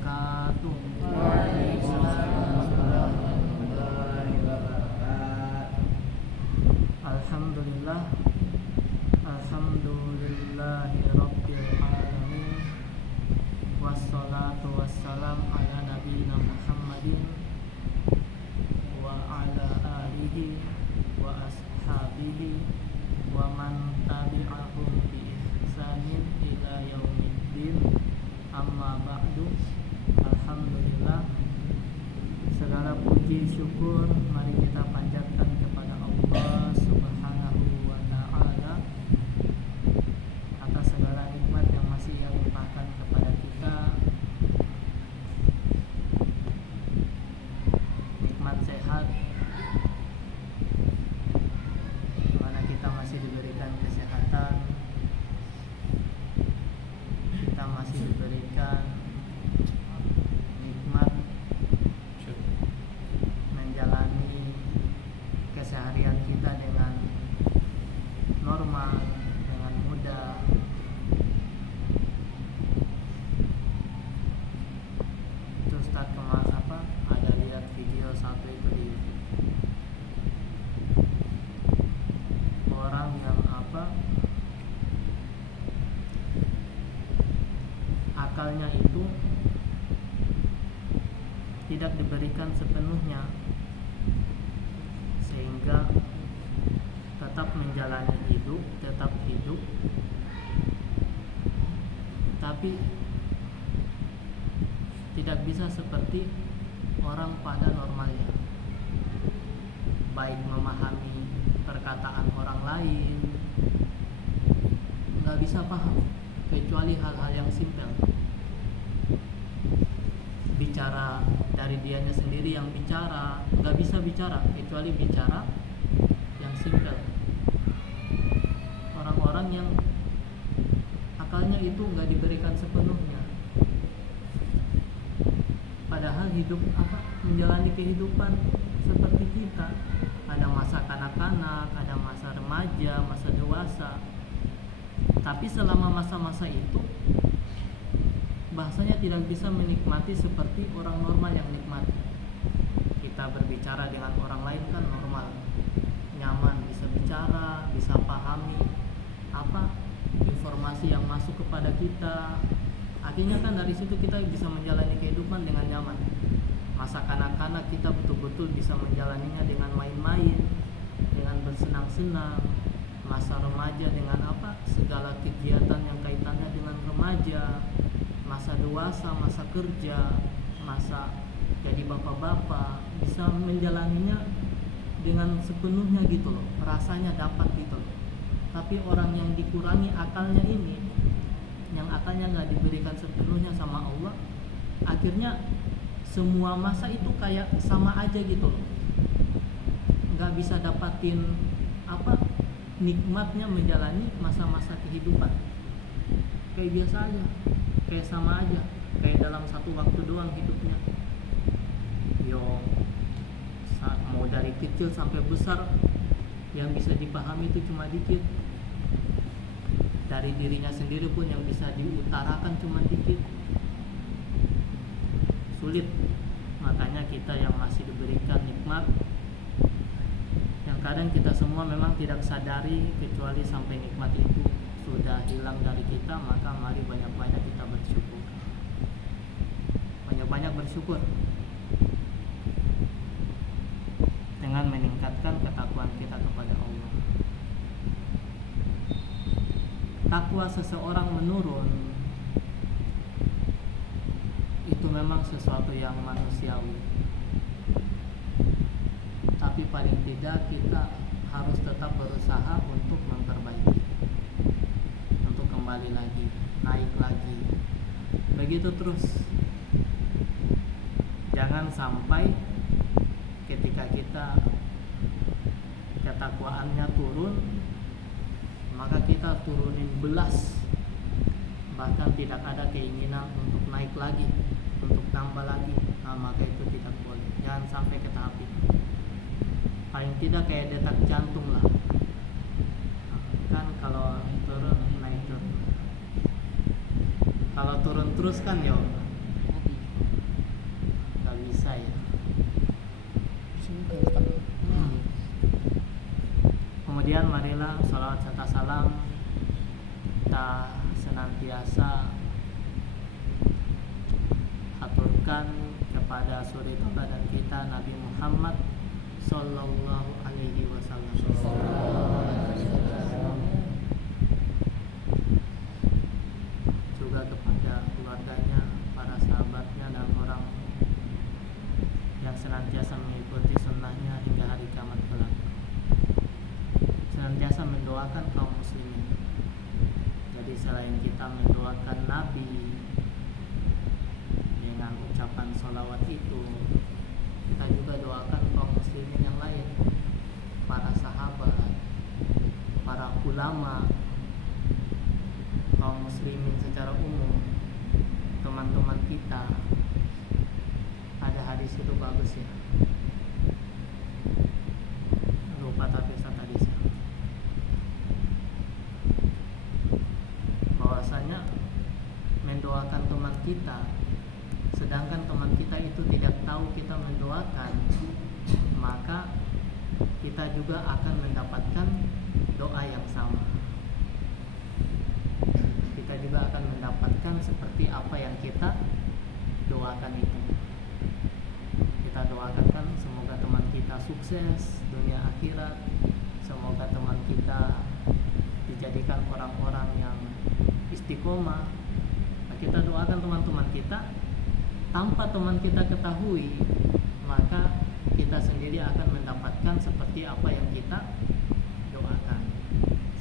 wabarakatuh. Alhamdulillah, alhamdulillahirabbil alamin. Wassalatu wassalam ala nabiyina Muhammadin wa ala alihi wa ashabihi wa man tabi'ahum bi ihsanin ila yaumiddin. Amma ba'du. Alhamdulillah, segala puji syukur mari kita panjatkan kepada Allah Subhanahu wa ta'ala atas segala nikmat yang masih Ia limpahkan kepada kita. Nikmat sehat, di mana kita masih diberikan kesehatan, kita masih diberikan nikmat menjalani keseharian kita dengan normal, dengan mudah. Itu Ustaz ada lihat video satu itu di YouTube. Orang yang akalnya itu tidak diberikan sepenuhnya sehingga tetap menjalani hidup, tapi tidak bisa seperti orang pada normalnya, baik memahami perkataan orang lain, nggak bisa paham kecuali hal-hal yang simpel. Bicara dari dianya sendiri yang bicara, nggak bisa bicara kecuali bicara yang simpel. Orang-orang yang akalnya itu nggak diberikan sepenuhnya, padahal hidup menjalani kehidupan seperti kita. Ada masa kanak-kanak, ada masa remaja, masa dewasa. Tapi selama masa-masa itu bahasanya tidak bisa menikmati seperti orang normal yang nikmati. Kita berbicara dengan orang lain kan normal, nyaman, bisa bicara, bisa pahami informasi yang masuk kepada kita. Akhirnya kan dari situ kita bisa menjalani kehidupan dengan nyaman. Masa kanak-kanak kita betul-betul bisa menjalaninya dengan main-main, dengan bersenang-senang. Masa remaja dengan segala kegiatan yang kaitannya dengan remaja. Masa dewasa, masa kerja, masa jadi bapak-bapak, bisa menjalaninya dengan sepenuhnya gitu loh, rasanya dapat gitu loh. Tapi orang yang dikurangi akalnya ini, yang akalnya gak diberikan sepenuhnya sama Allah, akhirnya semua masa itu kayak sama aja gitu loh, gak bisa dapatin nikmatnya menjalani masa-masa kehidupan. Kayak biasa aja, kayak sama aja, kayak dalam satu waktu doang hidupnya. Mau dari kecil sampai besar, yang bisa dipahami itu cuma dikit. Dari dirinya sendiri pun yang bisa diutarakan cuma dikit. Sulit. Makanya kita yang masih diberikan nikmat, yang kadang kita semua memang tidak sadari, kecuali sampai nikmat itu sudah hilang dari kita, maka mari banyak-banyak kita bersyukur. Banyak-banyak bersyukur dengan meningkatkan ketakwaan kita kepada Allah. Takwa seseorang menurun itu memang sesuatu yang manusiawi, tapi paling tidak kita harus tetap berusaha untuk memperbaiki, untuk kembali lagi, naik lagi, begitu terus. Jangan sampai ketika kita ketakwaannya turun, maka kita turunin belas, bahkan tidak ada keinginan untuk naik lagi, untuk tambah lagi. Maka itu tidak boleh. Jangan sampai ke tahap itu. Paling tidak kayak detak jantung lah, kan kalau turun naik turun. Kalau turun terus kan bisa ya. Kemudian marilah salawat serta salam kita senantiasa aturkan kepada suri tauladan kita Nabi Muhammad sallallahu alaihi wasallam, juga kepada keluarganya, para sahabatnya, dan orang yang senantiasa mengikuti sunnahnya hingga hari kiamat kelak. Senantiasa mendoakan kaum muslimin. Jadi selain kita mendoakan Nabi dengan ucapan sholawat itu, kita juga doakan kaum muslimin yang lain, para sahabat, para ulama, kaum muslimin secara umum, teman-teman kita. Ada hadis itu bagus ya, lupa tapi hadisnya, bahwasanya mendoakan teman kita, sedangkan teman kita itu tidak tahu kita mendoakan, maka kita juga akan mendapatkan doa yang sama. Kita juga akan mendapatkan seperti apa yang kita doakan itu. Kita doakan kan semoga teman kita sukses dunia akhirat, semoga teman kita dijadikan orang-orang yang istiqomah. Nah, kita doakan teman-teman kita tanpa teman kita ketahui, maka kita sendiri akan mendapatkan seperti apa yang kita doakan.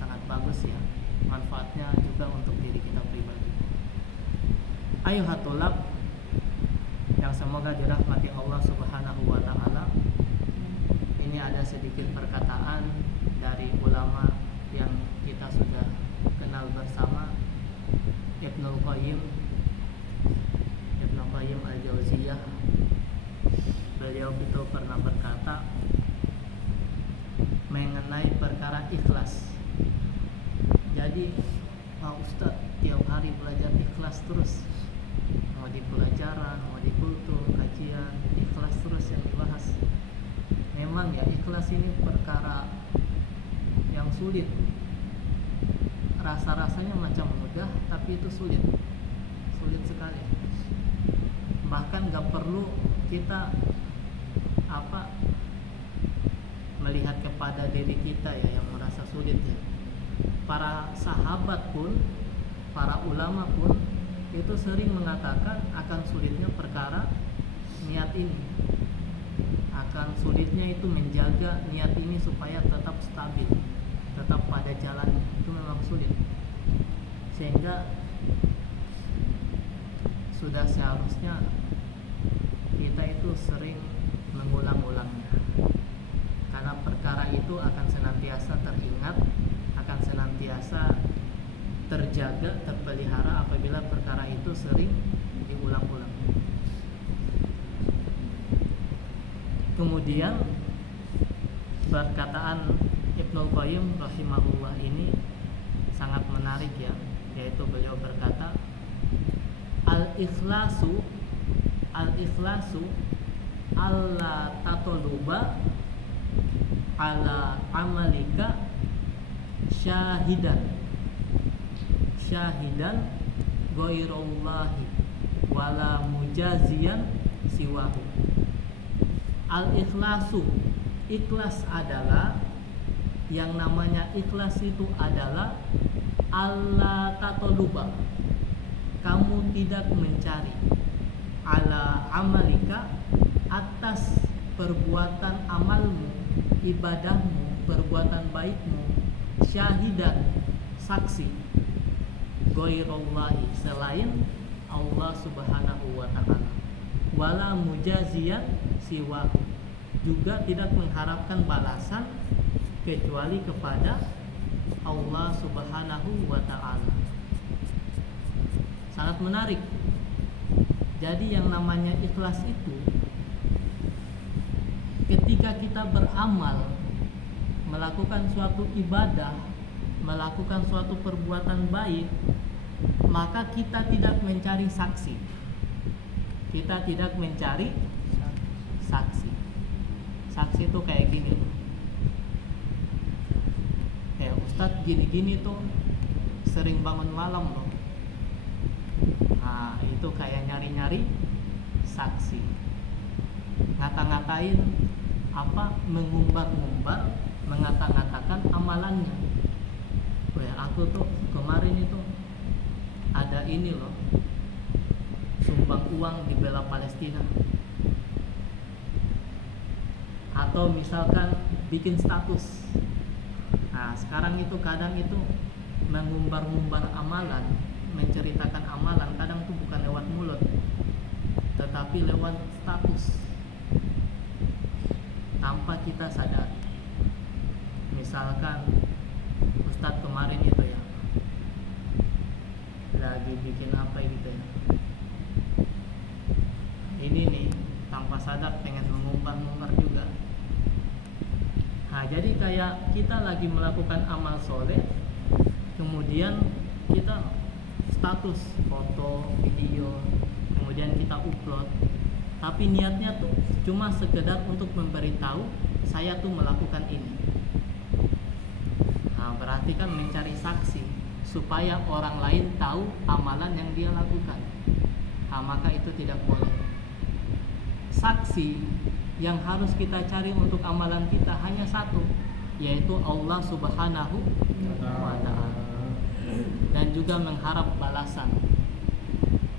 Sangat bagus ya, manfaatnya juga untuk diri kita pribadi. Ayo hatulab yang semoga dirahmati Allah Subhanahu wa taala. Ini ada sedikit perkataan dari ulama yang kita sudah kenal bersama, Ibnul Qayyim Al-Jauziyah. Beliau itu pernah berkata mengenai perkara ikhlas. Jadi Pak Ustadz tiap hari belajar ikhlas terus, mau di pelajaran, mau di kultum, kajian, ikhlas terus yang dibahas. Memang ya, ikhlas ini perkara yang sulit. Rasa-rasanya macam mudah, tapi itu sulit sekali. Bahkan gak perlu kita melihat kepada diri kita ya yang merasa sulit ya. Para sahabat pun, para ulama pun itu sering mengatakan akan sulitnya perkara niat ini, akan sulitnya itu menjaga niat ini supaya tetap stabil, tetap pada jalannya. Itu memang sulit, sehingga sudah seharusnya kita itu sering mengulang-ulangnya, karena perkara itu akan senantiasa teringat, akan senantiasa terjaga, terpelihara apabila perkara itu sering diulang-ulang. Kemudian perkataan Ibnul Qayyim rahimahullah ini sangat menarik ya, yaitu beliau berkata, Al-ikhlasu alla tatluba ala amalika syahidan ghairallahi wala mujaziyan siwahu. Al-ikhlasu, ikhlas adalah, yang namanya ikhlas itu adalah alla tatluba, kamu tidak mencari, ala amalika, atas perbuatan amalmu, ibadahmu, perbuatan baikmu, syahidan, saksi, ghairallahi, selain Allah Subhanahu wa ta'ala, wala mujaziyan siwahu, juga tidak mengharapkan balasan kecuali kepada Allah Subhanahu wa ta'ala. Sangat menarik. Jadi yang namanya ikhlas itu, ketika kita beramal, melakukan suatu ibadah, melakukan suatu perbuatan baik, maka kita tidak mencari saksi, kita tidak mencari saksi. Saksi itu kayak gini loh. Ustadz gini-gini tuh sering bangun malam loh. Nah, itu kayak nyari-nyari saksi. Ngata-ngatain mengumbar-ngumbar, mengata-ngatakan amalannya. Aku tuh kemarin itu ada ini loh, sumbang uang di bela Palestina. Atau misalkan bikin status. Nah, sekarang itu kadang itu mengumbar-ngumbar amalan, menceritakan amalan, kadang tuh bukan lewat mulut, tetapi lewat status, tanpa kita sadar. Misalkan Ustadz kemarin itu ya lagi bikin apa gitu ya, ini nih tanpa sadar pengen mengumbar-ngumbar juga. Nah, jadi kayak kita lagi melakukan amal soleh, kemudian kita status foto, video, kemudian kita upload, tapi niatnya tuh cuma sekedar untuk memberitahu saya tuh melakukan ini. Nah, berarti kan mencari saksi supaya orang lain tahu amalan yang dia lakukan. Nah, maka itu tidak boleh. Saksi yang harus kita cari untuk amalan kita hanya satu, yaitu Allah Subhanahu wa ta'ala. Dan juga mengharap balasan.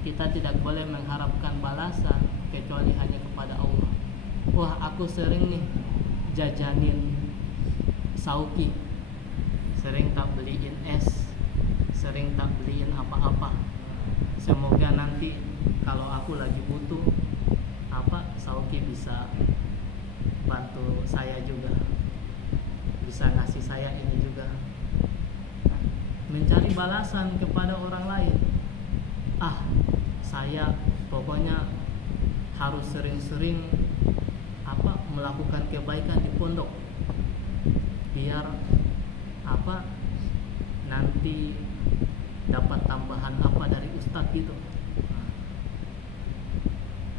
Kita tidak boleh mengharapkan balasan kecuali hanya kepada Allah. Wah, aku sering nih jajanin sauki, sering tak beliin es, sering tak beliin apa-apa. Semoga nanti kalau aku lagi butuh sauki bisa bantu saya juga, bisa ngasih saya ini juga. Mencari balasan kepada orang lain. Saya pokoknya harus sering-sering melakukan kebaikan di pondok, biar nanti dapat tambahan apa dari ustadz gitu.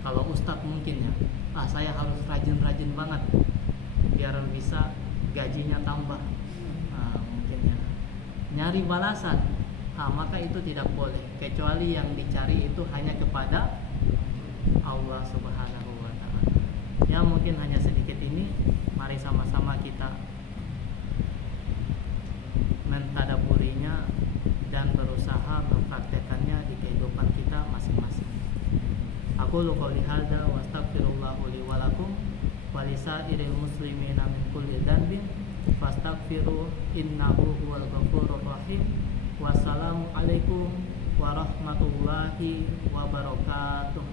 Kalau ustadz mungkin ya, saya harus rajin-rajin banget biar bisa gajinya tambah. Mungkin ya, nyari balasan. Maka itu tidak boleh, kecuali yang dicari itu hanya kepada Allah Subhanahu wa ta'ala. Ya, mungkin hanya sedikit ini. Mari sama-sama kita mentadaburinya dan berusaha mempraktekannya di kehidupan kita masing-masing. Aku qouli hadza wa astaghfirullah li wa lakum wa lisairil muslimina min kulli dhanbin fastaghfiru innahu huwal ghafurur rahim. Wassalamu alaikum warahmatullahi wabarakatuh.